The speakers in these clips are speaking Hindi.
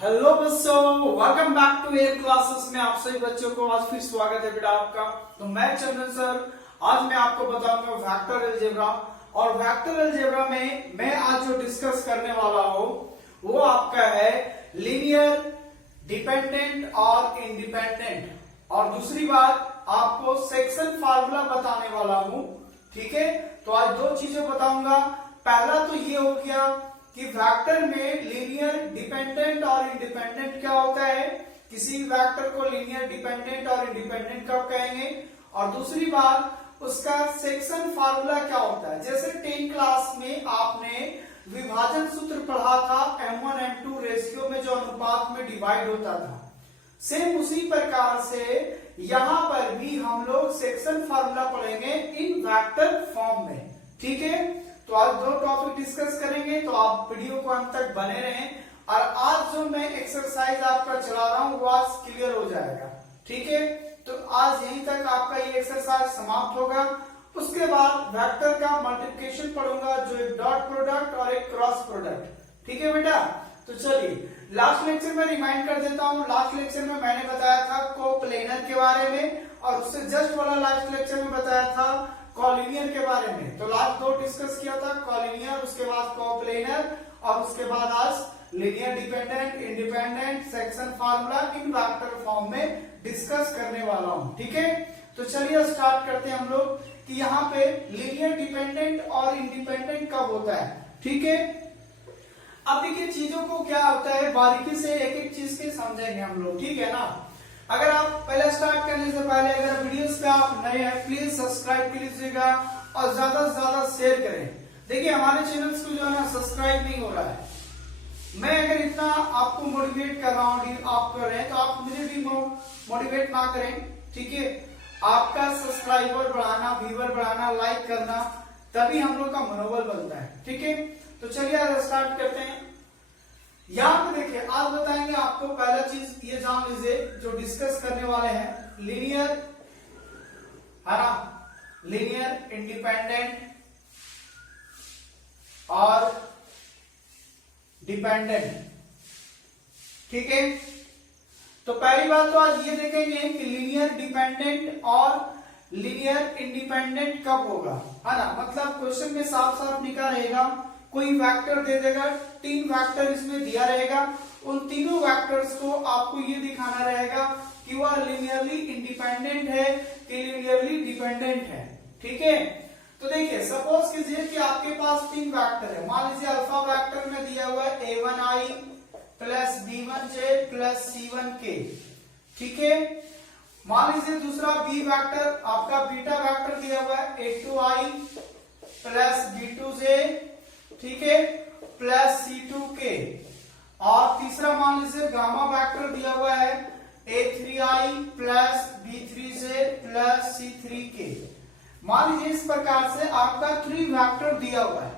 हेलो बच्चों, welcome back to air classes में आप सभी बच्चों को आज फिर स्वागत है बेटा आपका। तो मैं चंदन सर आज मैं आपको बताऊंगा वेक्टर अलजेब्रा। और वेक्टर अलजेब्रा में मैं आज जो डिस्कस करने वाला हूँ वो आपका है लीनियर, डिपेंडेंट और इंडिपेंडेंट। और दूसरी बात आपको सेक्शन फार्मूला बताने वाला हूँ। ठीक है, तो आज दो चीजें बताऊंगा। पहला तो ये हो गया कि वेक्टर में लीनियर, डिपेंडेंट और इंडिपेंडेंट क्या होता है, किसी वेक्टर को लीनियर, डिपेंडेंट और इंडिपेंडेंट कब कहेंगे। और दूसरी बात उसका सेक्शन फार्मूला क्या होता है। जैसे 10 क्लास में आपने विभाजन सूत्र पढ़ा था, M1 M2 रेशियो में जो अनुपात में डिवाइड होता था, सेम उसी प्रकार से यहां पर भी हम लोग सेक्शन फार्मूला पढ़ेंगे इन वेक्टर फॉर्म में। ठीक है, तो आज दो टॉपिक डिस्कस करेंगे, तो आप वीडियो को अंत तक बने रहें। और आज जो मैं एक्सरसाइज आपका चला रहा हूं वो आज क्लियर हो जाएगा। ठीक है, तो आज यहीं तक आपका ये एक्सरसाइज समाप्त होगा। उसके बाद वेक्टर का मल्टीप्लिकेशन पढ़ूंगा, जो एक डॉट प्रोडक्ट और एक क्रॉस प्रोडक्ट। ठीक है बेटा, तो चलिए लास्ट लेक्चर में रिमाइंड कर देता हूं। लास्ट लेक्चर में मैंने बताया था कोप्लेनर के बारे में, और उससे जस्ट वाला लास्ट लेक्चर में बताया था कॉलिनियर के बारे में। तो लास्ट दो डिस्कस किया था, कॉलिनियर, उसके बाद कोप्लेनर, और उसके बाद आज linear, dependent, independent, section formula इन वेक्टर फॉर्म में डिस्कस करने वाला हूं। ठीक है, तो चलिए स्टार्ट करते हैं हम लोग कि यहाँ पे लीनियर, डिपेंडेंट और इंडिपेंडेंट कब होता है। ठीक है, अब देखिए चीजों को क्या होता है बारीकी से एक एक चीज के समझेंगे हम लोग। ठीक है ना। अगर आप पहले स्टार्ट करने से पहले अगर वीडियोस पे आप नए हैं प्लीज सब्सक्राइब कीजिएगा और ज्यादा से ज्यादा शेयर करें। देखिए हमारे चैनल्स को जो है ना सब्सक्राइब नहीं हो रहा है। मैं अगर इतना आपको मोटिवेट कर रहा हूँ, आप कर रहे हैं, तो आप मुझे भी मोटिवेट ना करें। ठीक है, आपका सब्सक्राइबर बढ़ाना, व्यूअर बढ़ाना, लाइक करना, तभी हम लोग का मनोबल बनता है। ठीक है, तो चलिए आज स्टार्ट करते हैं। यहाँ पे देखिए आज बताएंगे आपको, पहला चीज ये जान लीजिए जो डिस्कस करने वाले हैं, लीनियर है ना, लीनियर, इंडिपेंडेंट और डिपेंडेंट। ठीक है, तो पहली बात तो आज ये देखेंगे कि लीनियर, डिपेंडेंट और लीनियर इंडिपेंडेंट कब होगा, है ना। मतलब क्वेश्चन में साफ साफ लिखा रहेगा, कोई वेक्टर दे देगा, 3 वेक्टर इसमें दिया रहेगा, उन तीनों वेक्टर्स को आपको ये दिखाना रहेगा कि वह लीनियरली इंडिपेंडेंट है कि लीनियरली डिपेंडेंट है। ठीक है, तो देखिए सपोज कीजिए कि आपके पास 3 वेक्टर है। मान लीजिए अल्फा वेक्टर में दिया हुआ है a1i plus b1j plus c1k। ठीक है, मान लीजिए दूसरा बी वेक्टर, आपका बीटा वेक्टर दिया हुआ है a2i प्लस b2j, ठीक है, प्लस c2k। और तीसरा मान लीजिए गामा वेक्टर दिया हुआ है a3i plus b3j plus c3k। मान लीजिए इस प्रकार से आपका 3 वेक्टर दिया हुआ है।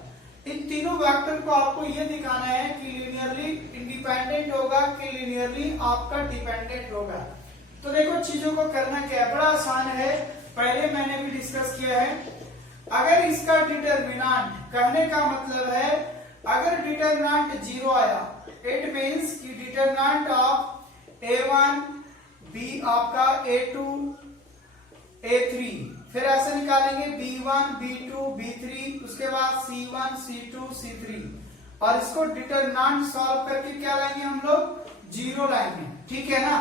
इन तीनों वेक्टर को आपको यह दिखाना है कि लीनियरली इंडिपेंडेंट होगा कि लीनियरली आपका डिपेंडेंट होगा। तो देखो चीजों को करना क्या है, बड़ा आसान है, पहले मैंने भी डिस्कस किया है। अगर इसका डिटरमिनेंट, कहने का मतलब है अगर डिटरमिनेंट 0 आया, इट मींस कि डिटरमिनेंट ऑफ a1 b आपका a2 a3, फिर ऐसे निकालेंगे b1 b2 b3, उसके बाद c1 c2 c3, और इसको डिटरमिनेंट सॉल्व करके क्या लाएंगे हम लोग, 0 लाएंगे। ठीक है ना।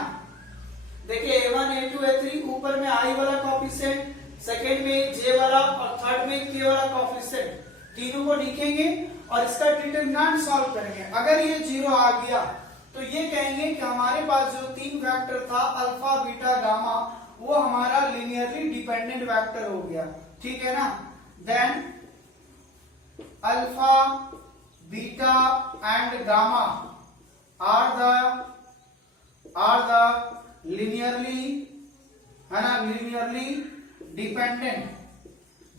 देखिए a1 a2 a3, ऊपर में i वाला कोएफिशिएंट, सेकेंड में j वाला और थर्ड में k वाला कोएफिशिएंट, तीनों को लिखेंगे और इसका डिटरमिनेंट सॉल्व करेंगे। अगर ये 0 आ गया तो ये कहेंगे कि हमारे पास जो 3 वेक्टर था अल्फा बीटा गामा, वो हमारा लीनियरली डिपेंडेंट वेक्टर हो गया। ठीक है ना। Then alpha beta and gamma are the linearly, है ना, लीनियरली डिपेंडेंट।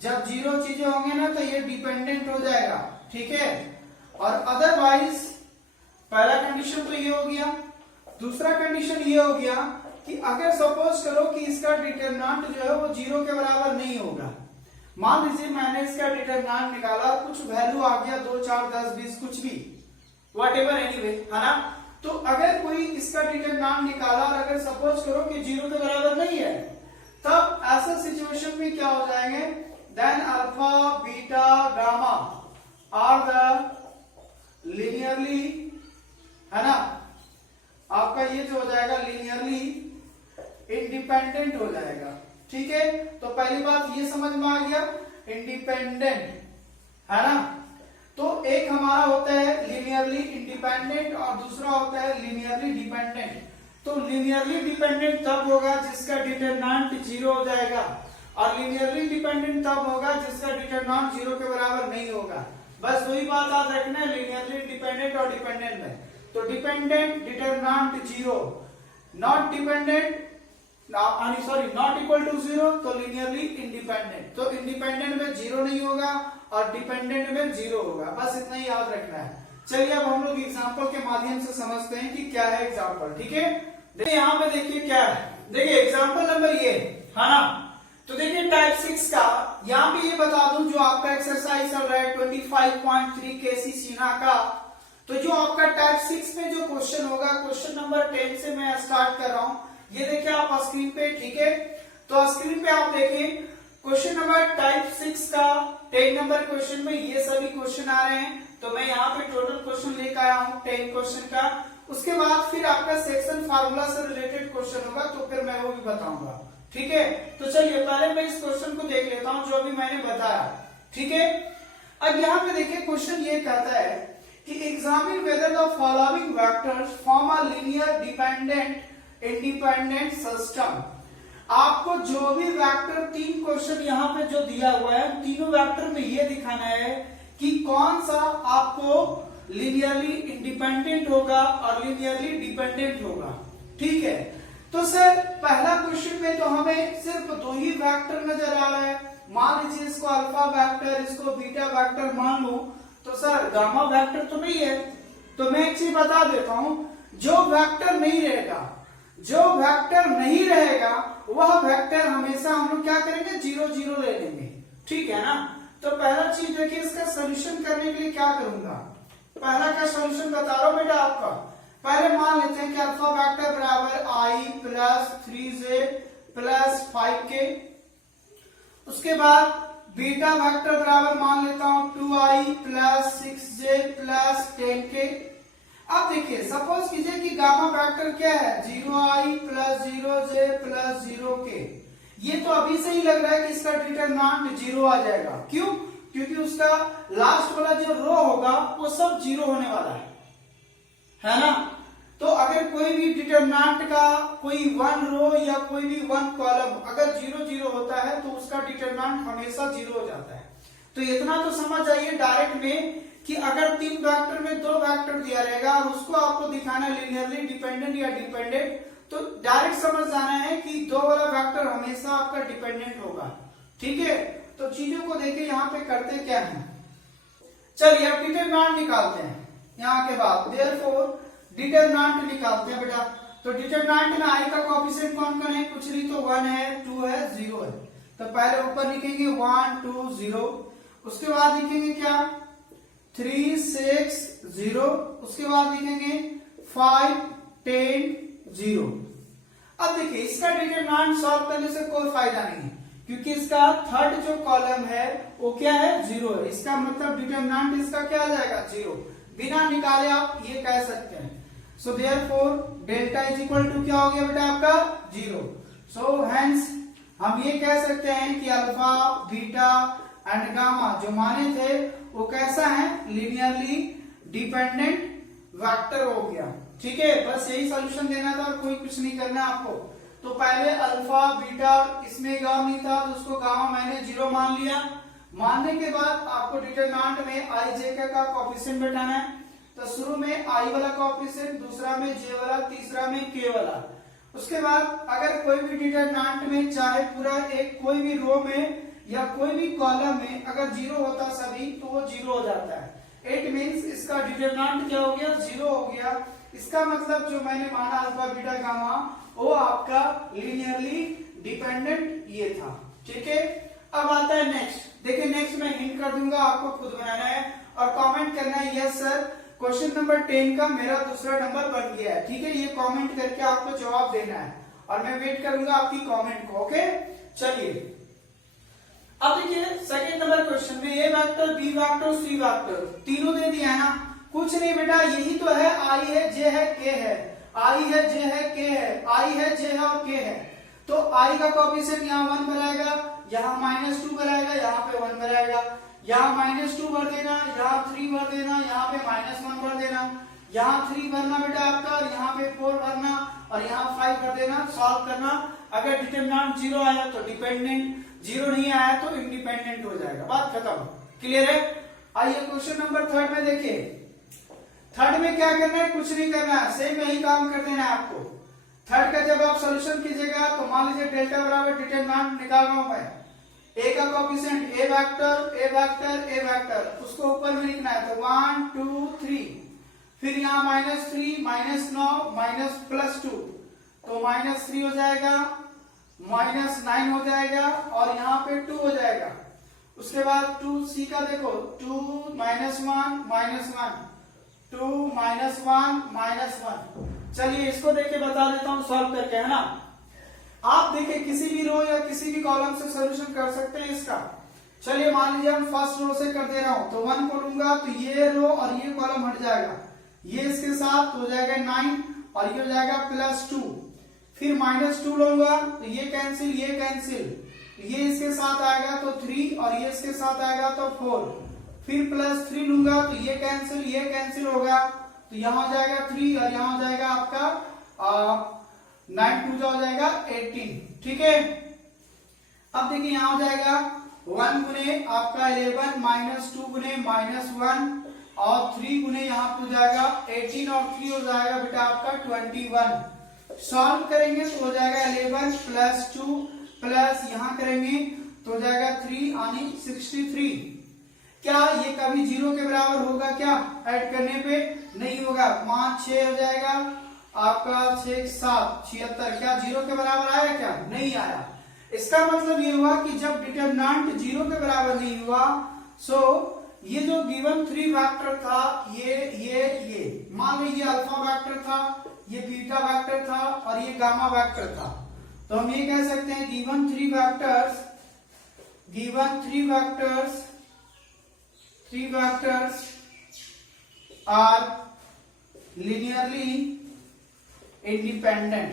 जब 0 चीजें होंगे ना तो ये डिपेंडेंट हो जाएगा। ठीक है, और अदरवाइज पहला कंडीशन तो ये हो गया। दूसरा कंडीशन ये हो गया कि अगर सपोज करो कि इसका डिटरमिनेंट जो है वो 0 के बराबर नहीं होगा। मान लीजिए मैंने इसका डिटरमिनेंट निकाला, कुछ वैल्यू आ गया 2 4 10 20 कुछ भी, व्हाटएवर एनीवे, है ना। तो अगर कोई इसका डिटरमिनेंट निकाला और अगर सपोज करो कि 0 के बराबर नहीं है, तब ऐसा सिचुएशन में क्या हो जाएंगे, then alpha beta gamma are the linearly, है ना, आपका ये जो हो जाएगा लीनियरली इंडिपेंडेंट हो जाएगा। ठीक है, तो पहली बात ये समझ में आ गया, इंडिपेंडेंट, है ना। तो एक हमारा होता है लीनियरली इंडिपेंडेंट और दूसरा होता है लीनियरली डिपेंडेंट। तो लीनियरली डिपेंडेंट तब होगा जिसका डिटरमिनेंट 0 हो जाएगा, और लीनियरली डिपेंडेंट तब होगा जिसका डिटरमिनेंट 0 के बराबर नहीं होगा। बस वही बात याद रखना है लीनियरली डिपेंडेंट और डिपेंडेंट में। तो dependent determinant 0, not dependent not equal to 0, तो लीनियरली इंडिपेंडेंट। तो इंडिपेंडेंट में 0 नहीं होगा और डिपेंडेंट में 0 होगा, बस इतना ही याद रखना है। चलिए अब हम लोग एग्जांपल के माध्यम से समझते हैं कि क्या है एग्जांपल। ठीक है, देखिए यहाँ पे देखिए क्या है, देखिए एग्जांपल नंबर ये है ना। तो देखिए टाइप 6 का यहाँ पे ये बता दूं, जो आपका एक्सरसाइज चल रहा है 25.3 केसी सीना का, तो जो आपका टाइप 6 में जो क्वेश्चन होगा, क्वेश्चन नंबर 10 से मैं स्टार्ट कर रहा हूं। ये देखिए आप स्क्रीन पे, ठीक है। तो स्क्रीन पे आप देखिए क्वेश्चन नंबर टाइप 6 का 10 नंबर क्वेश्चन में ये सभी क्वेश्चन आ रहे हैं। तो मैं यहाँ पे टोटल क्वेश्चन लेकर आया हूँ 10 क्वेश्चन का। उसके बाद फिर आपका सेक्शन फार्मूला से रिलेटेड क्वेश्चन होगा, तो फिर मैं वो भी बताऊंगा। ठीक है, तो चलिए पहले मैं इस क्वेश्चन को देख लेता हूँ जो अभी मैंने बताया। ठीक है, अब यहाँ पे देखिए क्वेश्चन ये कहता है कि examine whether the following vectors form a linear dependent independent system. आपको जो भी वेक्टर, 3 क्वेश्चन यहाँ पे जो दिया हुआ है, तीनों वेक्टर में ये दिखाना है कि कौन सा आपको लीनियरली इंडिपेंडेंट होगा और लीनियरली डिपेंडेंट होगा। ठीक है, तो सर पहला क्वेश्चन में तो हमें सिर्फ 2 ही वेक्टर नजर आ रहा है। मान लीजिए इसको अल्फा वेक्टर, इसको बीटा वेक्टर मान लूं, तो सर गामा वेक्टर तो नहीं है। तो मैं एक चीज बता देता हूं, जो वेक्टर नहीं रहेगा, जो वेक्टर नहीं रहेगा वह वेक्टर हमेशा हम लोग क्या करेंगे, 0 0 ले लेंगे। ठीक है ना। तो पहला चीज देखिए, इसका सोल्यूशन करने के लिए क्या करूंगा, पहला का सोल्यूशन बता रहा हूं बेटा आपका। पहले मान लेते हैं कि अल्फा वेक्टर बराबर i plus 3j plus 5k। उसके बाद बीटा वेक्टर बराबर मान लेता हूं 2i plus 6j plus 10k। अब देखिए सपोज कीजिए कि गामा वेक्टर क्या है, 0i plus 0j plus 0k। ये तो अभी से ही लग रहा है कि इसका डिटरमिनेंट 0 आ जाएगा। क्यों? क्योंकि उसका लास्ट वाला जो रो होगा वो सब 0 होने वाला है ना। तो अगर कोई भी डिटरमिनेंट का कोई 1 रो या कोई भी 1 कॉलम अगर 0 0 होता है तो उसका डिटरमिनेंट हमेशा 0 हो जाता है। तो इतना तो समझ आइए डायरेक्ट में कि अगर 3 वेक्टर में 2 वेक्टर दिया रहेगा और उसको आपको दिखाना है लीनियरली डिपेंडेंट या डिपेंडेंट, तो डायरेक्ट समझ जाना है कि 2 वाला वेक्टर हमेशा आपका डिपेंडेंट होगा। ठीक है, तो चीजों को देखिए यहाँ पे करते क्या है। चलिए अब डिटरमिनेंट निकालते हैं। यहाँ के बाद देयरफॉर डिटरमिनेंट निकालते हैं बेटा। तो डिटरमिनेंट में i का कोएफिशिएंट कौन कौन है, कुछ नहीं तो 1 है, 2 है, 0 है। तो पहले ऊपर लिखेंगे 1 2 0। उसके बाद लिखेंगे क्या, 3 6 0। उसके बाद लिखेंगे 5 10 0। अब देखिए इसका डिटरमिनेंट सॉल्व करने से कोई फायदा नहीं है, क्योंकि इसका थर्ड जो कॉलम है वो क्या है, 0 है। इसका मतलब डिटरमिनेंट इसका क्या आ जाएगा, 0। बिना निकाले आप ये कह सकते हैं। So therefore delta is equal to क्या हो गया बेटा आपका, 0। सो हेंस हम ये कह सकते हैं कि अल्फा बीटा एंड गामा जो माने थे वो कैसा है, लीनियरली डिपेंडेंट वेक्टर हो गया। ठीक है, बस यही सॉल्यूशन देना था और कोई कुछ नहीं करना आपको। तो पहले अल्फा बीटा इसमें गामा नहीं था तो उसको गामा मैंने 0 मान लिया। मानने के बाद आपको डिटरमिनेंट में i j का कोएफिशिएंट बताना है। तो शुरू में i वाला कोएफिशिएंट, दूसरा में j वाला, तीसरा में k वाला। उसके बाद अगर कोई भी डिटरमिनेंट में चाहे पूरा एक कोई भी रो में या कोई भी कॉलम में अगर 0 होता सभी तो वो 0 हो जाता है। इट मींस इसका डिटरमिनेंट क्या हो गया, 0 हो गया। इसका मतलब जो मैंने माना अल्फा बीटा गामा वो आपका लीनियरली डिपेंडेंट ये था। ठीक है, अब आता है नेक्स्ट। देखिए नेक्स्ट मैं हिंट कर दूंगा, आपको खुद बनाना है और कमेंट करना है यस सर क्वेश्चन नंबर 10 का मेरा दूसरा नंबर बन गया है। ठीक है, ये कमेंट करके आपको जवाब देना है और मैं वेट करूंगा आपकी कमेंट को। ओके, चलिए अब देखिए सेकंड नंबर क्वेश्चन में ए vector, B vector, C vector तीनों दे दिया है ना। कुछ नहीं बेटा, यही तो है, आई है, जे है, के है, आई है, जे है, के है, आई है, जे है और के है। तो आई का कोएफिशिएंट यहाँ 1 बनाएगा, यहाँ -2 बनाएगा, यहाँ पे 1 बनाएगा, यहाँ -2 भर देना, यहाँ 3 भर देना, यहाँ पे -1 भर देना, यहाँ 3 भरना बेटा आपका, और यहाँ पे 4 भरना और यहाँ 5 भर देना। सॉल्व करना, अगर डिटरमिनेंट 0 आया तो डिपेंडेंट, 0 नहीं आया तो इंडिपेंडेंट हो जाएगा। बात खत्म, क्लियर है। आइए क्वेश्चन नंबर 3 में देखिए। थर्ड में क्या करना है, कुछ नहीं करना है, सेम यही काम कर देना है आपको। थर्ड का जब आप सोल्यूशन कीजिएगा तो मान लीजिए डेल्टा बराबर डिटरमिनेंट निकाल रहा हूं मैं, ए का कोएफिशिएंट ए वेक्टर, ए वेक्टर, ए वेक्टर, उसको ऊपर में लिखना है तो 1 2 3, फिर यहाँ -3 -9 +2 तो -3 हो जाएगा, -9 हो जाएगा और यहाँ पे 2 हो जाएगा। उसके बाद 2c का देखो 2 -1 2 -1 चलिए इसको देख के बता देता हूँ सॉल्व करके, है ना। आप देखिए किसी भी रो या किसी भी कॉलम से सॉल्यूशन कर सकते हैं इसका। चलिए मान लीजिए हम फर्स्ट रो से कर दे रहा हूं तो 1 को लूंगा तो ये रो और ये कॉलम हट जाएगा, ये इसके साथ हो जाएगा 9 और ये हो जाएगा +2, फिर -2 लूंगा तो ये कैंसिल, ये कैंसिल, ये इसके साथ आएगा तो 3 और ये इसके साथ आएगा तो 4, फिर +3 लूंगा तो ये कैंसिल होगा तो यहाँ हो जाएगा 3 और यहाँ हो जाएगा आपका 9 2 हो जाएगा 18। ठीक है, अब देखिए यहाँ हो जाएगा 1 गुने आपका 11 -2 गुने -1 और 3 गुने यहाँ पे हो जाएगा 18 और 3 हो जाएगा बेटा आपका 21। सॉल्व करेंगे तो हो जाएगा 11 +2 प्लस यहाँ करेंगे तो हो जाएगा 3 यानी 63। क्या ये कभी 0 के बराबर होगा क्या? ऐड करने पे नहीं होगा। 5 6 हो जाएगा आपका 6 7 76। क्या 0 के बराबर आया क्या? नहीं आया। इसका मतलब ये हुआ कि जब डिटरमिनेंट 0 के बराबर नहीं हुआ सो ये जो गिवन 3 वेक्टर था ये मान लीजिए अल्फा वेक्टर था, ये बीटा वेक्टर था और ये गामा वेक्टर था, तो हम ये कह सकते हैं given 3 vectors are linearly independent.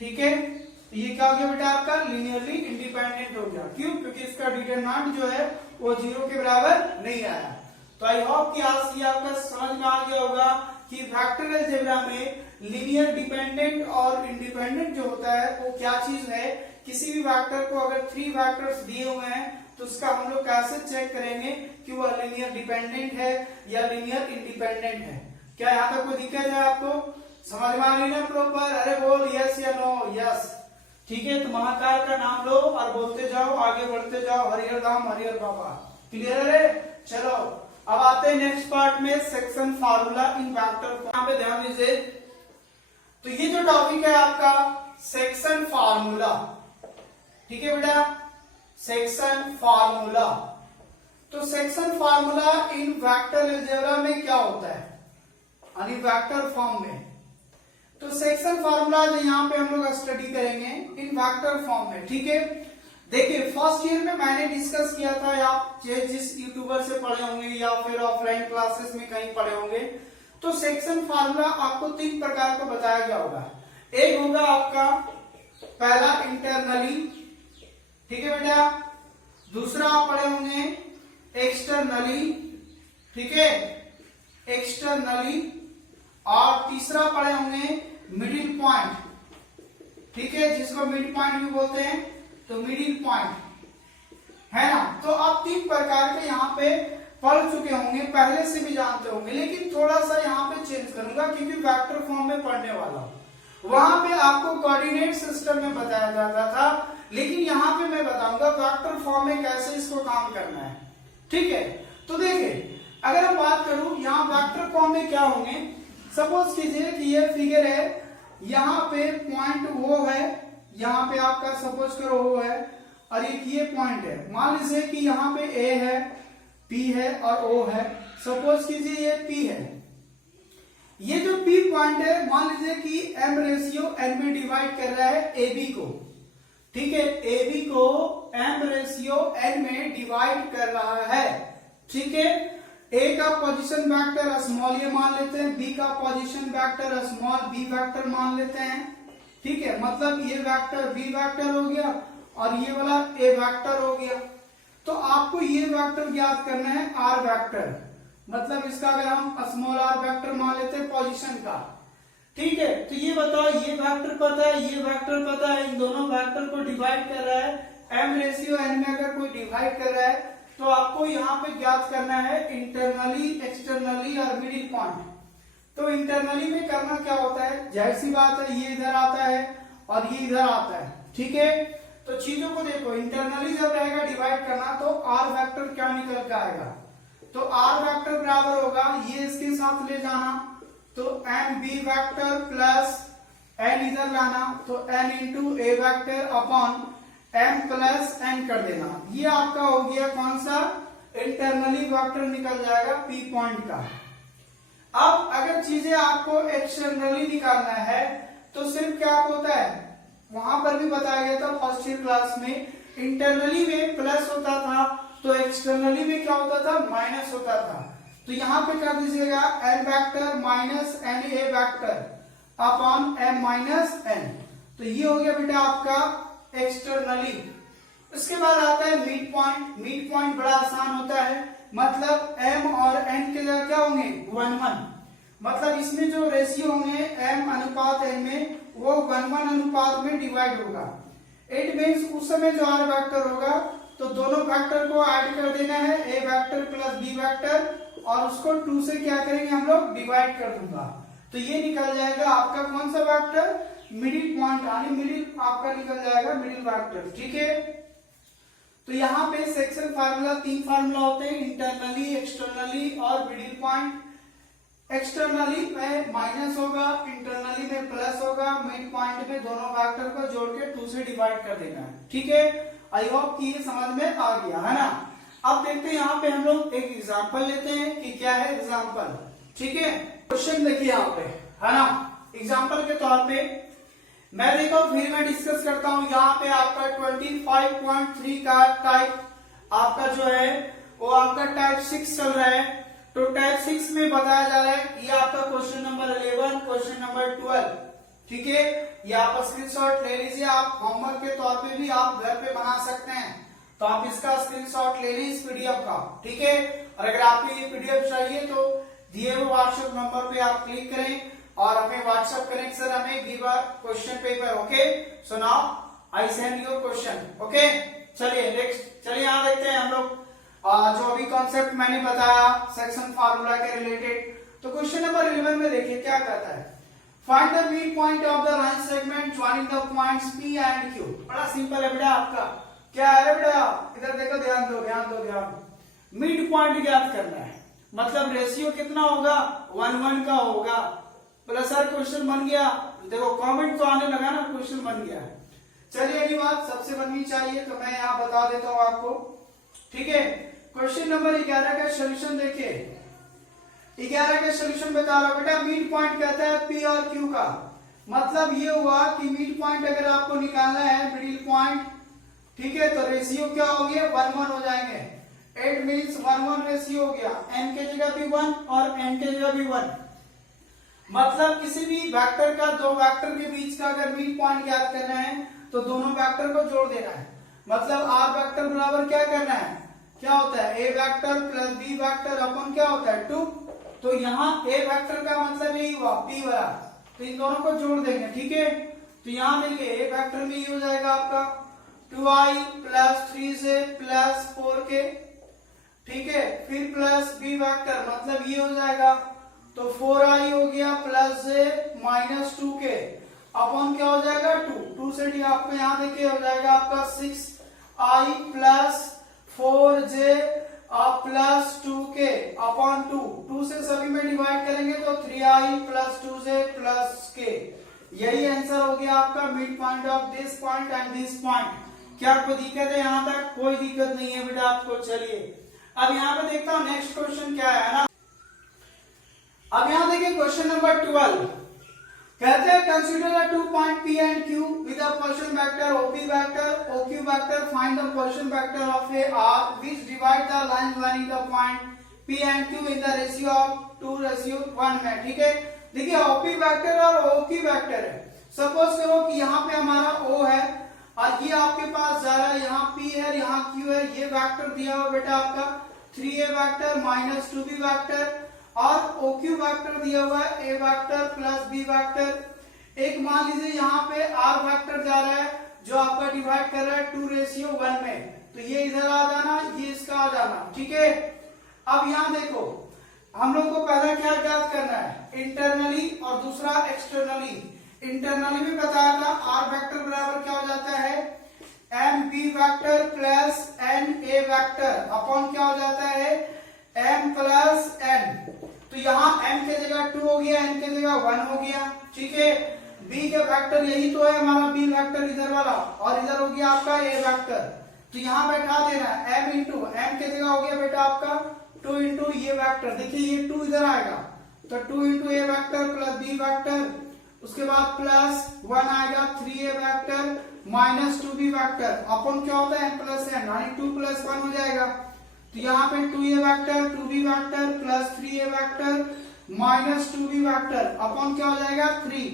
ठीक है, तो ये क्या हो गया बेटा आपका लिनियरली इंडिपेंडेंट हो गया। क्यों? क्योंकि इसका डिटरमिनेंट जो है वो 0 के बराबर नहीं आया। तो आई होप कि आज ये आपका समझ में आ गया होगा कि वेक्टर अलजेब्रा में लीनियर डिपेंडेंट और इंडिपेंडेंट जो होता है वो क्या चीज है। किसी भी वेक्टर को अगर 3 वेक्टर्स दिए हुए हैं तो उसका हम लोग कैसे चेक करेंगे कि वह लीनियर डिपेंडेंट है या लीनियर इंडिपेंडेंट है। क्या यहाँ तक कोई दिक्कत है आपको? समझ में आ रही ना प्रॉपर? अरे बोल यस या नो? यस। ठीक है, तो महाकाल का नाम लो और बोलते जाओ, आगे बढ़ते जाओ, हरिहर धाम हरिहर बाबा। क्लियर है? चलो अब आते हैं नेक्स्ट पार्ट में, सेक्शन फार्मूला इन वेक्टर। यहाँ पे ध्यान दीजिए, तो ये जो टॉपिक है आपका सेक्शन फार्मूला। ठीक है बेटा, सेक्शन फार्मूला। तो सेक्शन फार्मूला इन वेक्टर अलजेब्रा में क्या होता है, यानी वेक्टर फॉर्म में। तो सेक्शन फार्मूला जो यहाँ पे हम लोग स्टडी करेंगे इन वेक्टर फॉर्म में। ठीक है, देखिए फर्स्ट ईयर में मैंने डिस्कस किया था, आप जिस यूट्यूबर से पढ़े होंगे या फिर ऑफलाइन क्लासेस में कहीं पढ़े होंगे, तो सेक्शन फार्मूला आपको 3 प्रकार का बताया गया होगा। एक होगा आपका पहला इंटरनली, ठीक है बेटा, दूसरा आप पढ़े होंगे एक्सटर्नली, ठीक है, एक्सटर्नली, और तीसरा पढ़े होंगे मिडिल पॉइंट, ठीक है, जिसको मिड पॉइंट भी बोलते हैं, तो मिडिल पॉइंट है ना। तो आप 3 प्रकार के यहाँ पे पढ़ चुके होंगे, पहले से भी जानते होंगे, लेकिन थोड़ा सा यहाँ पे चेंज करूंगा क्योंकि वेक्टर फॉर्म में पढ़ने वाला हूं। वहां पे आपको कोऑर्डिनेट सिस्टम में बताया जाता था, लेकिन यहाँ पे मैं बताऊंगा वेक्टर फॉर्म में कैसे इसको काम करना है। ठीक है, तो देखिए अगर हम बात करूं यहाँ वेक्टर फॉर्म में क्या होंगे, सपोज कीजिए कि ये फिगर है, यहाँ पे पॉइंट वो है, यहाँ पे आपका सपोज करो वो है, और एक ये पॉइंट है। मान लीजिए कि यहाँ पे ए है, बी है और ओ है, सपोज कीजिए ये P है, ये जो P पॉइंट है मान लीजिए कि M रेशियो N में डिवाइड कर रहा है AB को, ठीक है, AB को M रेशियो N में डिवाइड कर रहा है, ठीक है। A का पोजीशन वेक्टर स्मॉल ए मान लेते हैं, B का position vector small b vector मान लेते हैं, ठीक है। मतलब ये वेक्टर B वेक्टर हो गया और ये वाला A वेक्टर हो गया। तो आपको ये वेक्टर ज्ञात करना है R वेक्टर, मतलब इसका अगर हम स्मॉल r वेक्टर मान लेते हैं पोजीशन का, ठीक है। तो ये बताओ ये वेक्टर पता है, ये वेक्टर पता है, इन दोनों वेक्टर को डिवाइड कर रहा है M रेशियो N में अगर कोई डिवाइड कर रहा है तो आपको यहाँ पे ज्ञात करना है इंटरनली, एक्सटर्नली और मिडिल पॉइंट। तो इंटरनली में करना क्या होता है, जाहिर सी बात है ये इधर आता है और ये इधर आता है, ठीक है। तो चीजों को देखो, इंटरनली जब रहेगा डिवाइड करना तो R वेक्टर क्या निकल के आएगा, तो R वेक्टर बराबर होगा, ये इसके साथ ले जाना तो MB वेक्टर प्लस N इधर लाना तो N into A vector upon M plus N कर देना। ये आपका हो गया कौन सा, इंटरनली वेक्टर निकल जाएगा P पॉइंट का। अब अगर चीजें आपको एक्सटर्नली निकालना है तो सिर्फ क्या होता है, वहां पर भी बताया गया था फर्स्ट ईयर क्लास में, इंटरनली में प्लस होता था तो एक्सटर्नली में क्या होता था, माइनस होता था। तो यहाँ पे कर दीजिएगा N vector minus NA vector upon M minus N। तो ये हो गया बेटा आपका एक्सटर्नली। इसके बाद आता है मिड पॉइंट। मिड पॉइंट बड़ा आसान होता है, मतलब M और N के जगह क्या होंगे, 1:1, मतलब इसमें जो रेशियो होंगे M अनुपात N में वो 1:1 अनुपात में डिवाइड होगा। इट मीन्स उस समय जो R वेक्टर होगा तो दोनों वेक्टर को ऐड कर देना है, A vector plus B vector, और उसको 2 से क्या करेंगे हम लोग, डिवाइड कर दूंगा। तो ये निकल जाएगा आपका कौन सा वेक्टर, मिडिल पॉइंट, यानी मिडिल आपका निकल जाएगा मिडिल वेक्टर, ठीक है। तो यहाँ पे सेक्शन फार्मूला 3 फार्मूला होते हैं, इंटरनली, एक्सटर्नली और मिडिल पॉइंट। एक्सटर्नली में माइनस होगा, इंटरनली में प्लस होगा, मिड पॉइंट में दोनों वेक्टर को जोड़ के 2 से डिवाइड कर देना है, ठीक है। आई होप कि ये समझ में आ गया है ना। अब देखते हैं यहाँ पे हम लोग एक एग्जांपल लेते हैं कि क्या है एग्जांपल, ठीक है। क्वेश्चन देखिए यहाँ पे, है ना। एग्जांपल के तौर पे मैं देखो फिर मैं डिस्कस करता हूँ। यहाँ पे आपका 25.3 का टाइप आपका जो है वो आपका टाइप 6 चल रहा है। तो टाइप 6 में बताया जा रहा है, ये आपका क्वेश्चन नंबर 11, क्वेश्चन नंबर 12, ठीक है। ये आप स्क्रीनशॉट ले लीजिए, आप होमवर्क के तौर पे भी आप घर पे बना सकते हैं। तो आप इसका स्क्रीनशॉट ले लीजिए इस पीडीएफ का, ठीक है। और अगर आपको ये पीडीएफ चाहिए तो दिए हुए व्हाट्सएप नंबर पे आप क्लिक करें और हमें व्हाट्सएप करें, सर हमें give a question paper, okay. So now I send your question, okay. चलिए नेक्स्ट, चलिए यहाँ देखते हैं हम लोग जो अभी कॉन्सेप्ट मैंने बताया सेक्शन फार्मूला के रिलेटेड। तो क्वेश्चन नंबर 11 में देखिए क्या कहता है, find the mid point of the line segment joining the points P and Q। बड़ा सिंपल है बेटा आपका, क्या है बेटा, इधर देखो, ध्यान दो ध्यान दो ध्यान। मिड पॉइंट ज्ञात करना है, मतलब रेशियो कितना होगा, 1:1 का होगा। बोला सर क्वेश्चन बन गया, देखो कमेंट तो आने लगा ना, क्वेश्चन बन गया है। चलिए अगली बात सबसे बननी चाहिए तो मैं यहाँ बता देता हूँ आपको, ठीक है। क्वेश्चन नंबर 11 का सोल्यूशन देखिए, 11 का सोल्यूशन बता रहा बेटा। मिड पॉइंट कहता है P और Q का, मतलब ये हुआ कि मिड पॉइंट अगर आपको निकालना है, मिडिल पॉइंट, ठीक है, तो रेशियो क्या हो गया, 1:1 हो जाएंगे। इट मींस 1:1 रेशियो हो गया, n के जगह भी 1 और n के जगह भी 1। मतलब किसी भी वेक्टर का, दो वेक्टर के बीच का अगर मिड पॉइंट ज्ञात करना है तो दोनों वेक्टर को जोड़ देना है। मतलब R वेक्टर बराबर क्या करना है, क्या होता है, A vector plus B vector अपन क्या होता है 2। तो यहाँ A वेक्टर का मतलब यही हुआ P वाला, तो इन दोनों को जोड़ देंगे, ठीक है। तो यहाँ देखिए A वेक्टर में ये हो जाएगा आपका 2i plus 3j plus 4k, ठीक है। फिर प्लस B वेक्टर मतलब ये हो जाएगा, तो 4i हो गया plus j minus 2k upon क्या हो जाएगा 2 से डी आपको यहाँ देखिए हो जाएगा आपका 6i plus 4j plus 2k upon 2 से सभी में डिवाइड करेंगे तो 3i plus 2j plus k। यही आंसर हो गया आपका mid point of this point and this point. क्या कोई दिक्कत है, यहाँ तक कोई दिक्कत नहीं है बेटा आपको। चलिए अब यहाँ पे देखता हूँ नेक्स्ट क्वेश्चन क्या है ना। अब यहाँ देखिए क्वेश्चन नंबर 12 कहते हैं consider the 2 point P and Q with a Poisson vector OP vector OQ vector find the Poisson vector of a R which divide the lines joining the point P and Q in the ratio of 2:1 में। ठीक है, देखिए OP वेक्टर और OQ वेक्टर है। सपोज करो कि यहाँ पे हमारा O है और ये आपके पास जा रहा है, यहाँ P है यहाँ Q है, ये वेक्टर दिया हुआ बेटा आपका 3A vector minus 2B vector और OQ वेक्टर दिया हुआ है A vector plus B vector. एक मान लीजिए यहाँ पे R वेक्टर जा रहा है जो आपका डिवाइड कर रहा है 2:1 में, तो ये इधर आ जाना, ये इसका आ जाना। ठीक है, अब यहाँ देखो हम लोग को पहला क्या ज्ञात करना है, इंटरनली और दूसरा एक्सटर्नली। इंटरनली में बताया था R वेक्टर बराबर क्या हो जाता है MB vector plus NA vector upon क्या हो जाता है M प्लस N। तो यहाँ M के जगह 2 हो गया, N के जगह 1 हो गया। ठीक है, B के वेक्टर यही तो है हमारा B वेक्टर इधर वाला, और इधर हो गया आपका A वेक्टर। तो यहाँ बैठा देना है M इंटू M के जगह हो गया बेटा आपका 2 इंटू ये वेक्टर, देखिए ये 2 इधर आएगा तो 2 into A vector plus B vector, उसके बाद प्लस 1 आएगा 3A vector minus 2B vector upon क्या होता है M प्लस N, यानी 2 प्लस 1 हो जाएगा। तो यहाँ पे 2A vector 2B vector plus 3A vector minus 2B vector upon क्या हो जाएगा 3।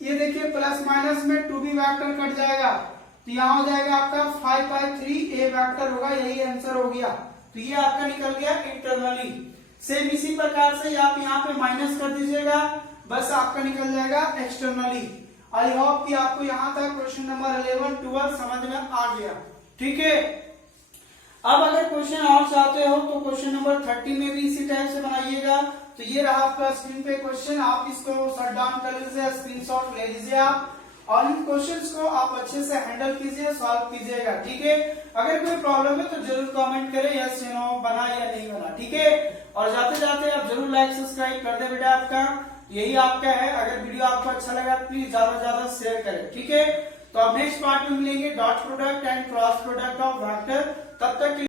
ये देखिए प्लस माइनस में 2B वेक्टर कट जाएगा, तो यहाँ हो जाएगा आपका 5/3 A वेक्टर होगा, यही आंसर हो गया। तो ये आपका निकल गया इंटरनली। सेम इसी प्रकार से आप यहाँ पे माइनस कर दीजिएगा, बस आपका निकल जाएगा एक्सटर्नली। आई होप कि आपको यहाँ तक क्वेश्चन नंबर 11, 12 समझ में आ गया। ठीक है, अब अगर क्वेश्चन और चाहते हो तो क्वेश्चन नंबर 30 में भी इसी टाइप से बनाइएगा। तो ये रहा आपका स्क्रीन पे क्वेश्चन, आप इसको शट डाउन कर लीजिए, स्क्रीनशॉट ले लीजिए आप, और इन क्वेश्चंस को आप अच्छे से हैंडल कीजिए, सॉल्व कीजिएगा। ठीक है, अगर कोई प्रॉब्लम है तो जरूर कमेंट करें यस या नो, बना या नहीं बना। ठीक है, और जाते जाते आप जरूर लाइक सब्सक्राइब कर दे बेटा, आपका यही आपका है। अगर वीडियो आपको अच्छा लगा प्लीज ज्यादा से ज्यादा शेयर करें। ठीक है, तो अब नेक्स्ट पार्ट में मिलेंगे dot product and cross product of vector. तब तक